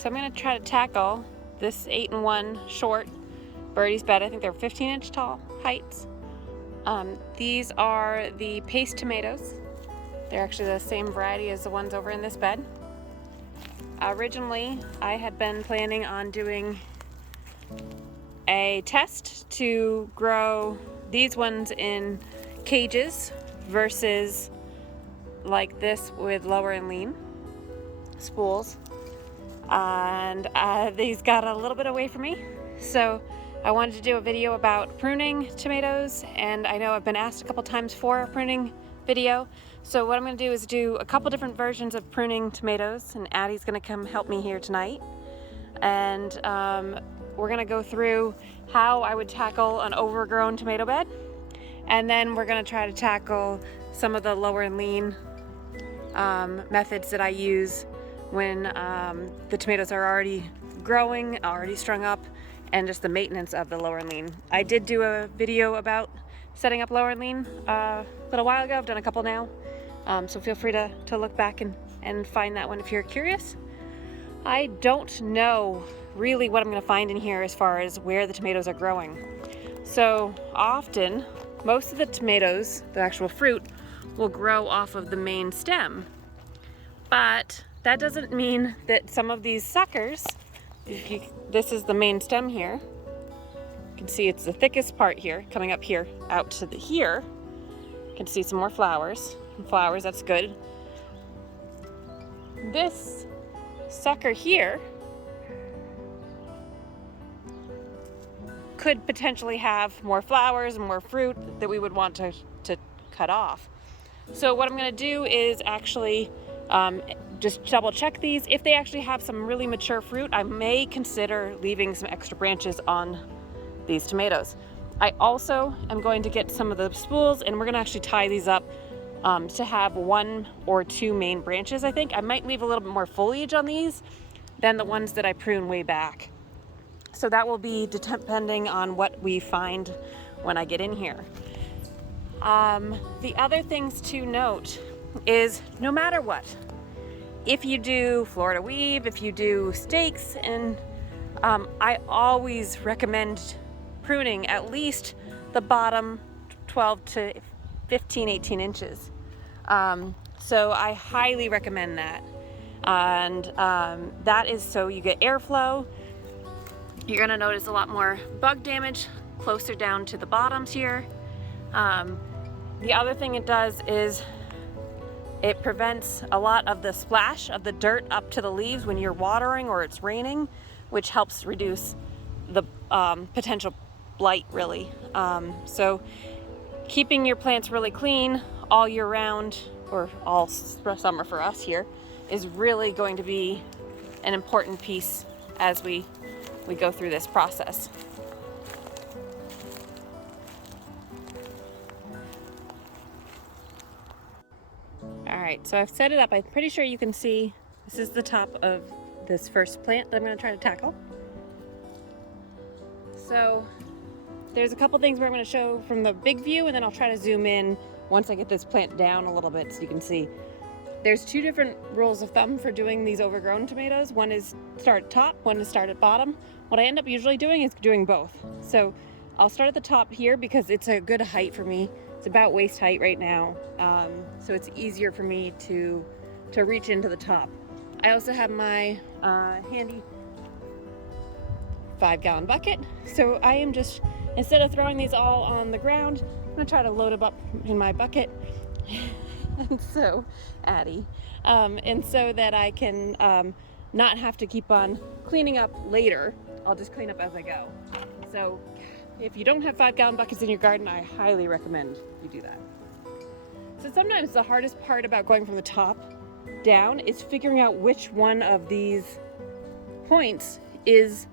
so I'm going to try to tackle this 8-in-1 short birdie's bed. I think they're 15-inch tall heights. These are the paste tomatoes. They're actually the same variety as the ones over in this bed. Originally, I had been planning on doing a test to grow these ones in cages versus like this with lower and lean spools, and these got a little bit away from me, so I wanted to do a video about pruning tomatoes, and I know I've been asked a couple times for a pruning video. So what I'm going to do is do a couple different versions of pruning tomatoes, and Addie's going to come help me here tonight, and we're going to go through how I would tackle an overgrown tomato bed, and then we're going to try to tackle some of the lower and lean methods that I use when the tomatoes are already growing, already strung up, and just the maintenance of the lower and lean. I did do a video about setting up lower and lean a little while ago. I've done a couple now, so feel free to look back and find that one if you're curious. I don't know really what I'm going to find in here as far as where the tomatoes are growing. So often, most of the tomatoes, the actual fruit, will grow off of the main stem. But that doesn't mean that some of these suckers, this is the main stem here. You can see it's the thickest part here, coming up here, out to here. You can see some more flowers. Flowers, that's good. This sucker here could potentially have more flowers and more fruit that we would want to cut off. So what I'm going to do is actually just double check these. If they actually have some really mature fruit, I may consider leaving some extra branches on these tomatoes. I also am going to get some of the spools, and we're going to actually tie these up to have 1 or 2 main branches. I think I might leave a little bit more foliage on these than the ones that I prune way back. So that will be depending on what we find when I get in here. The other things to note is no matter what, if you do Florida weave, if you do stakes, and I always recommend pruning at least the bottom 12 to 15, 18 inches. So I highly recommend that. And that is so you get airflow. You're gonna notice a lot more bug damage closer down to the bottoms here. The other thing it does is it prevents a lot of the splash of the dirt up to the leaves when you're watering or it's raining, which helps reduce the potential blight, really. So keeping your plants really clean all year round, or all summer for us here, is really going to be an important piece as we go through this process. Alright, so I've set it up. I'm pretty sure you can see this is the top of this first plant that I'm going to try to tackle. So there's a couple things where I'm going to show from the big view, and then I'll try to zoom in once I get this plant down a little bit so you can see. There's 2 different rules of thumb for doing these overgrown tomatoes. One is start at top, one is start at bottom. What I end up usually doing is doing both. So I'll start at the top here because it's a good height for me. It's about waist height right now, so it's easier for me to reach into the top. I also have my handy 5-gallon bucket, so I am just, instead of throwing these all on the ground, I'm gonna try to load them up in my bucket. And so, Addie, and so that I can not have to keep on cleaning up later. I'll just clean up as I go. So if you don't have 5-gallon buckets in your garden, I highly recommend you do that. So sometimes the hardest part about going from the top down is figuring out which one of these points is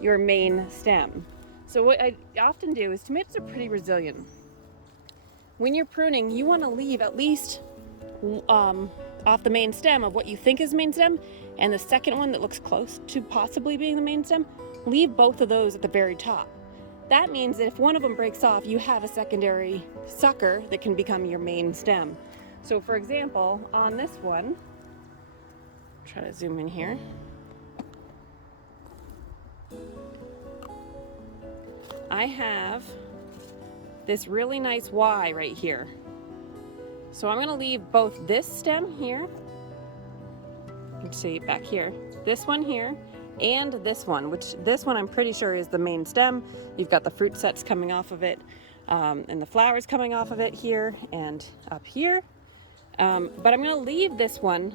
your main stem. So what I often do is, tomatoes are pretty resilient. When you're pruning, you want to leave at least off the main stem of what you think is main stem, and the second one that looks close to possibly being the main stem, leave both of those at the very top. That means that if one of them breaks off, you have a secondary sucker that can become your main stem. So for example, on this one, try to zoom in here. I have this really nice Y right here. So I'm gonna leave both this stem here, you can see back here, this one here, and this one, which this one I'm pretty sure is the main stem. You've got the fruit sets coming off of it, and the flowers coming off of it here and up here. But I'm gonna leave this one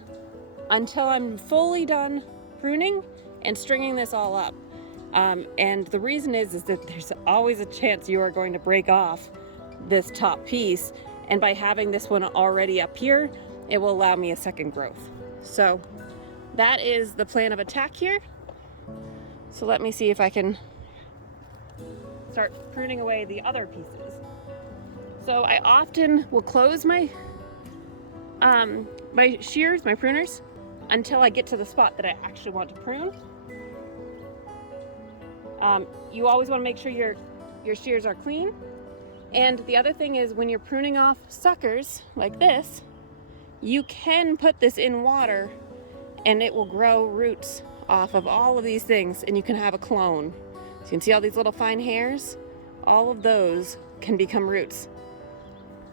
until I'm fully done pruning and stringing this all up. And the reason is that there's always a chance you are going to break off this top piece, and by having this one already up here, it will allow me a second growth. So that is the plan of attack here. So let me see if I can start pruning away the other pieces. So I often will close my my shears, my pruners, until I get to the spot that I actually want to prune. You always want to make sure your shears are clean. And the other thing is, when you're pruning off suckers like this, you can put this in water and it will grow roots off of all of these things, and you can have a clone. So you can see all these little fine hairs, all of those can become roots.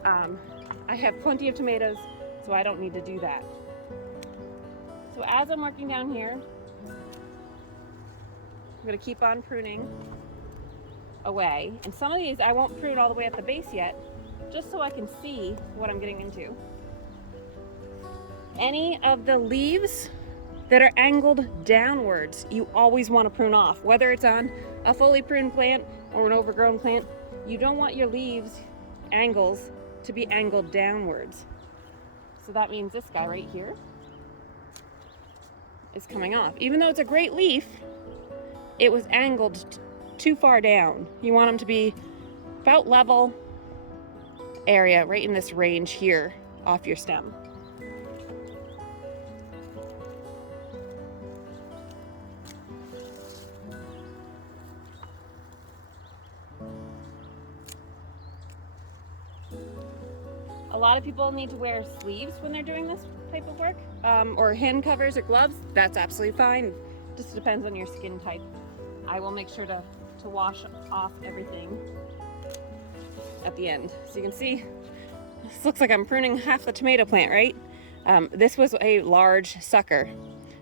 I have plenty of tomatoes, so I don't need to do that. So as I'm working down here, I'm going to keep on pruning away. And some of these I won't prune all the way at the base yet, just so I can see what I'm getting into. Any of the leaves that are angled downwards, you always want to prune off. Whether it's on a fully pruned plant or an overgrown plant, you don't want your leaves angles to be angled downwards. So that means this guy right here is coming off. Even though it's a great leaf, it was angled too far down. You want them to be about level area, right in this range here off your stem. A lot of people need to wear sleeves when they're doing this type of work, or hand covers or gloves. That's absolutely fine. Just depends on your skin type. I will make sure to wash off everything at the end. So you can see, this looks like I'm pruning half the tomato plant, right? This was a large sucker.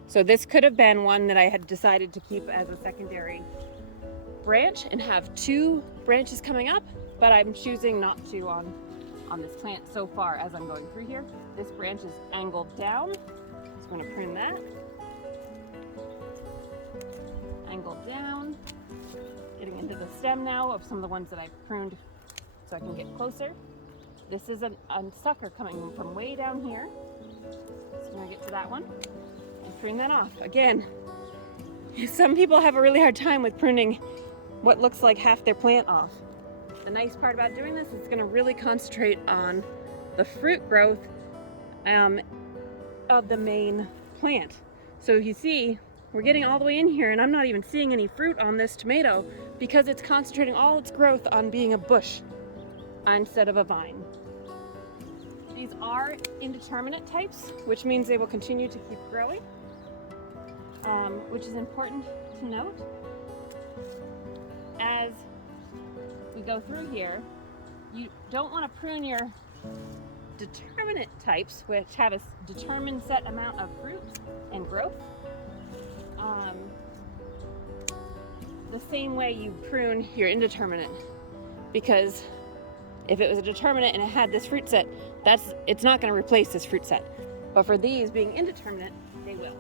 So this could have been one that I had decided to keep as a secondary branch and have 2 branches coming up, but I'm choosing not to on this plant so far as I'm going through here. This branch is angled down, so I'm going to prune that. Angled down, getting into the stem now of some of the ones that I pruned so I can get closer. This is a sucker coming from way down here, so I'm going to get to that one and prune that off. Again, some people have a really hard time with pruning what looks like half their plant off. The nice part about doing this is it's going to really concentrate on the fruit growth of the main plant. So you see, we're getting all the way in here and I'm not even seeing any fruit on this tomato because it's concentrating all its growth on being a bush instead of a vine. These are indeterminate types, which means they will continue to keep growing, which is important to note. As we go through here, you don't want to prune your determinate types, which have a determined set amount of fruit and growth, the same way you prune your indeterminate, because if it was a determinate and it had this fruit set, it's not going to replace this fruit set. But for these being indeterminate, they will.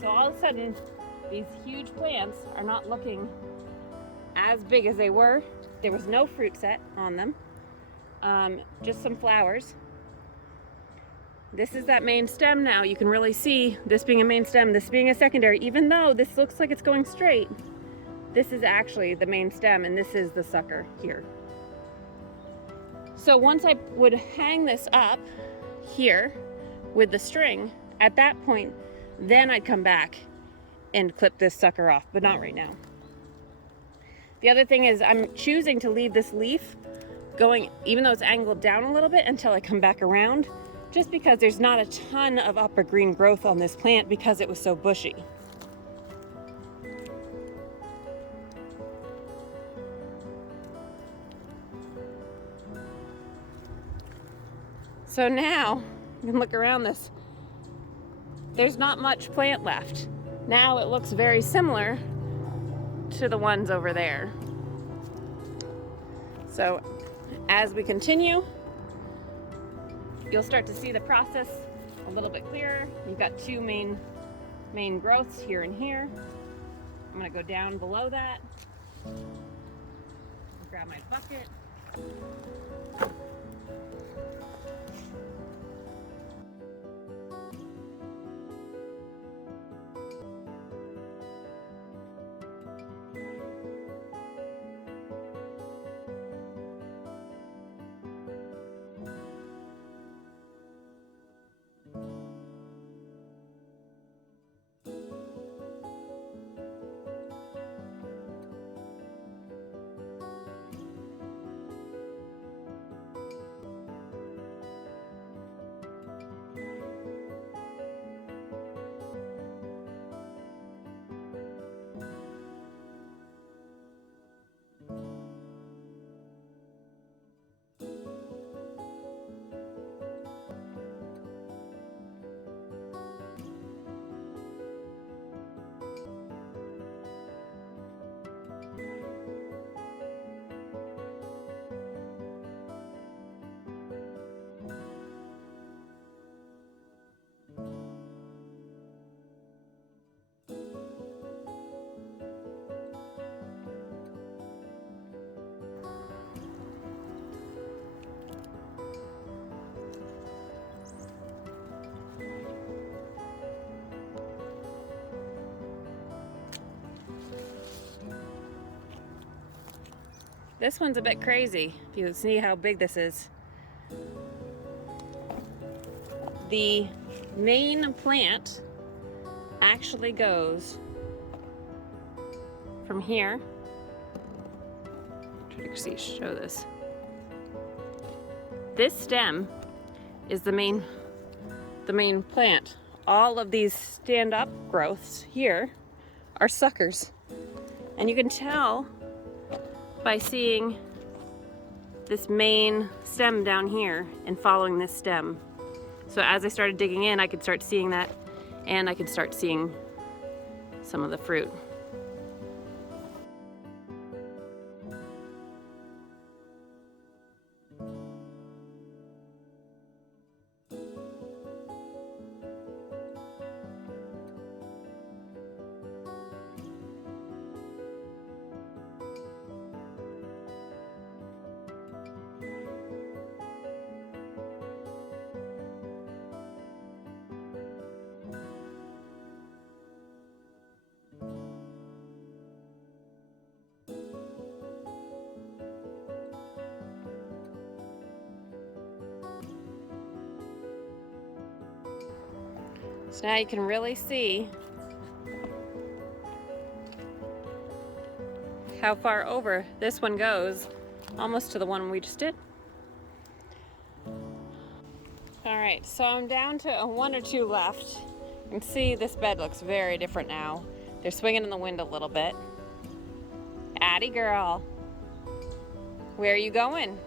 So all of a sudden, these huge plants are not looking as big as they were. There was no fruit set on them, just some flowers. This is that main stem now. You can really see this being a main stem, this being a secondary. Even though this looks like it's going straight, this is actually the main stem and this is the sucker here. So once I would hang this up here with the string, at that point, then I'd come back and clip this sucker off, but not right now. The other thing is I'm choosing to leave this leaf going, even though it's angled down a little bit, until I come back around, just because there's not a ton of upper green growth on this plant because it was so bushy. So now you can look around this. There's not much plant left. Now it looks very similar to the ones over there. So as we continue, you'll start to see the process a little bit clearer. You've got two main growths here and here. I'm gonna go down below that, grab my bucket. This one's a bit crazy, if you see how big this is. The main plant actually goes from here. Try to show this. This stem is the main plant. All of these stand-up growths here are suckers. And you can tell by seeing this main stem down here and following this stem. So as I started digging in, I could start seeing that, and I could start seeing some of the fruit. So now you can really see how far over this one goes, almost to the one we just did. All right, so I'm down to one or two left. You can see this bed looks very different now. They're swinging in the wind a little bit. Addie girl, where are you going?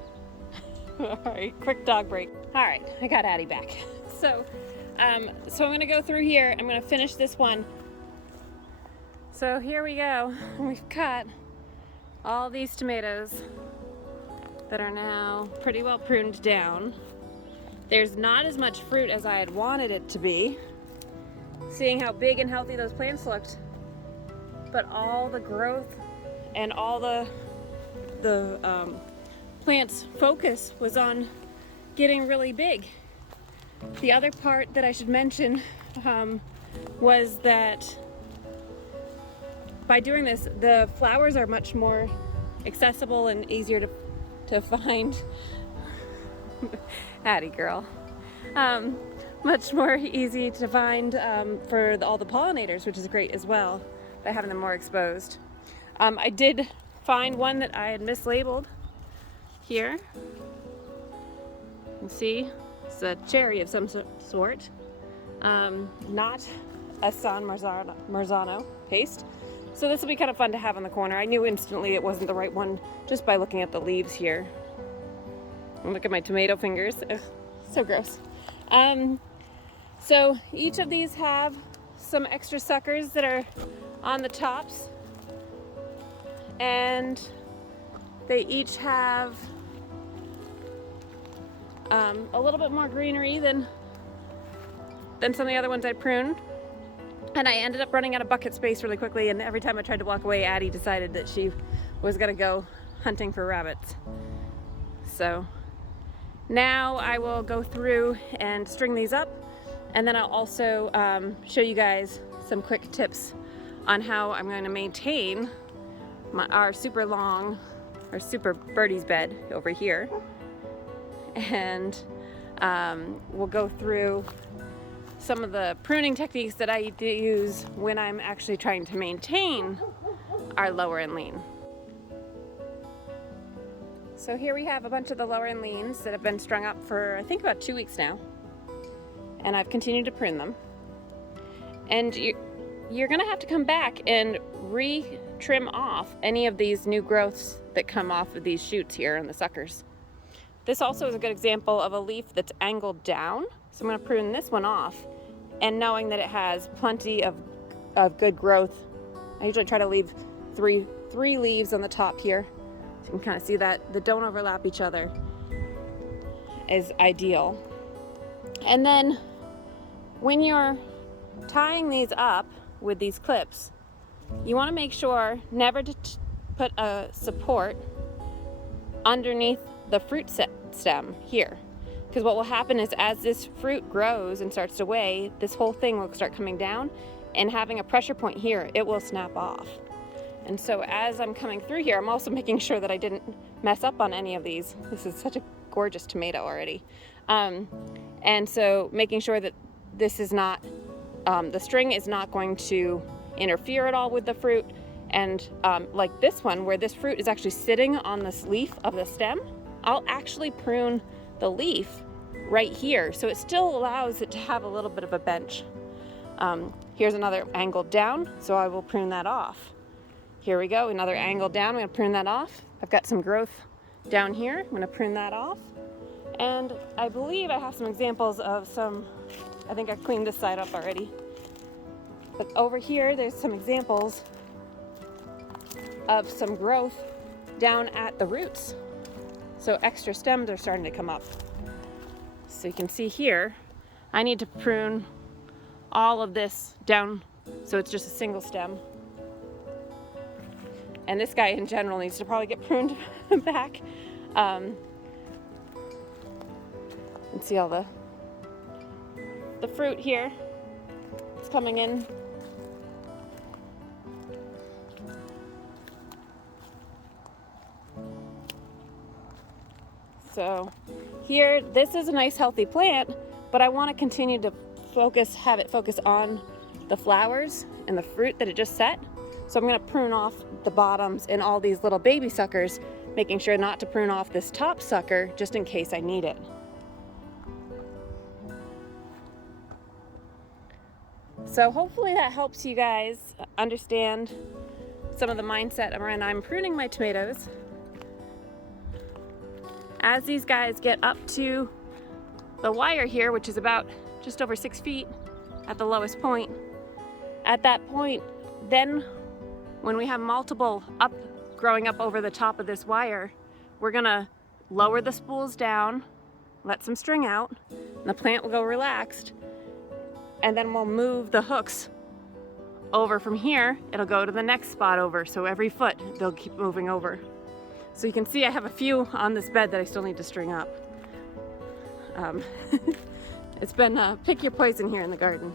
All right, quick dog break. All right, I got Addie back. So I'm gonna go through here. I'm gonna finish this one. So here we go. We've got all these tomatoes that are now pretty well pruned down. There's not as much fruit as I had wanted it to be, seeing how big and healthy those plants looked. But all the growth and all the plant's focus was on getting really big. The other part that I should mention was that by doing this, the flowers are much more accessible and easier to find. Addie girl. much more easy to find for all the pollinators, which is great as well by having them more exposed. I did find one that I had mislabeled here. You can see it's a cherry of some sort, not a San Marzano paste. So this will be kind of fun to have on the corner. I knew instantly it wasn't the right one just by looking at the leaves here. And look at my tomato fingers. Ugh, so gross. So each of these have some extra suckers that are on the tops, and they each have a little bit more greenery than some of the other ones I pruned. And I ended up running out of bucket space really quickly, and every time I tried to walk away, Addie decided that she was gonna go hunting for rabbits. So now I will go through and string these up, and then I'll also show you guys some quick tips on how I'm going to maintain our super birdie's bed over here. And we'll go through some of the pruning techniques that I use when I'm actually trying to maintain our lower and lean. So here we have a bunch of the lower and leans that have been strung up for I think about 2 weeks now, and I've continued to prune them. And you're gonna have to come back and re-trim off any of these new growths that come off of these shoots here and the suckers. This also is a good example of a leaf that's angled down. So I'm gonna prune this one off, and knowing that it has plenty of good growth. I usually try to leave three leaves on the top here. So you can kind of see that don't overlap each other is ideal. And then when you're tying these up with these clips, you want to make sure never to put a support underneath the fruit stem here, because what will happen is as this fruit grows and starts to weigh, this whole thing will start coming down, and having a pressure point here, it will snap off. And so as I'm coming through here, I'm also making sure that I didn't mess up on any of these. This is such a gorgeous tomato already. And so making sure that this is not, the string is not going to interfere at all with the fruit. And like this one, where this fruit is actually sitting on this leaf of the stem, I'll actually prune the leaf right here. So it still allows it to have a little bit of a bench. Here's another angle down, so I will prune that off. Here we go, another angle down, I'm gonna prune that off. I've got some growth down here, I'm gonna prune that off. And I believe I have some examples of some, I think I cleaned this side up already. But over here, there's some examples of some growth down at the roots. So extra stems are starting to come up. So you can see here, I need to prune all of this down so it's just a single stem. And this guy in general needs to probably get pruned back. And see all the fruit here. It's coming in. So here, this is a nice healthy plant, but I want to continue to have it focus on the flowers and the fruit that it just set. So I'm going to prune off the bottoms and all these little baby suckers, making sure not to prune off this top sucker just in case I need it. So hopefully that helps you guys understand some of the mindset when I'm pruning my tomatoes. As these guys get up to the wire here, which is about just over 6 feet at the lowest point, at that point, then when we have multiple growing up over the top of this wire, we're gonna lower the spools down, let some string out, and the plant will go relaxed, and then we'll move the hooks over from here. It'll go to the next spot over, so every foot they'll keep moving over. So you can see I have a few on this bed that I still need to string up. It's been pick your poison here in the garden.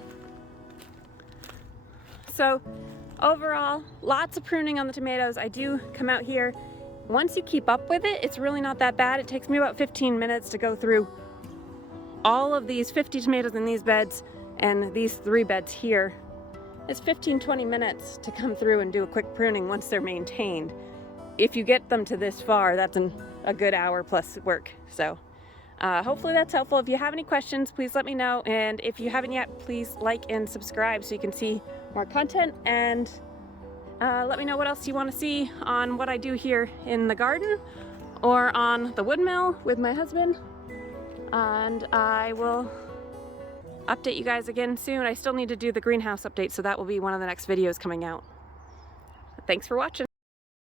So overall, lots of pruning on the tomatoes. I do come out here. Once you keep up with it, it's really not that bad. It takes me about 15 minutes to go through all of these 50 tomatoes in these beds and these 3 beds here, it's 15-20 minutes to come through and do a quick pruning once they're maintained. If you get them to this far, that's a good hour plus work. So hopefully that's helpful. If you have any questions, please let me know. And if you haven't yet, please like and subscribe so you can see more content. And let me know what else you want to see on what I do here in the garden or on the wood mill with my husband. And I will update you guys again soon. I still need to do the greenhouse update, so that will be one of the next videos coming out. Thanks for watching.